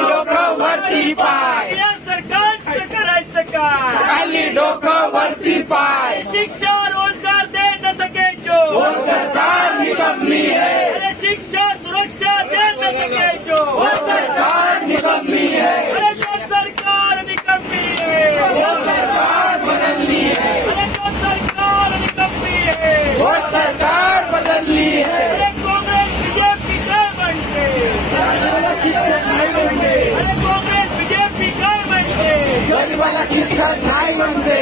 डोकं वरती पाय, या सरकारचं करायचं काय, खाली डोकं वरती पाय, शिक्षा रोजगार दे न सके जो, वो सरकार निकम्मी है, अरे शिक्षा सुरक्षा दे न सके जो, वो सरकार निकम्मी है, अरे जो सरकार निकम्मी है, वो सरकार बदलनी है, अरे जो सरकार निकम्मी है, वो सरकार बदलनी है, अरे कांग्रेस बीजेपी काय म्हणते, शिक्षण नाही म्हणते, अरे कांग्रेस बीजेपी काय म्हणते, गरिबाला शिक्षण नाही म्हणते.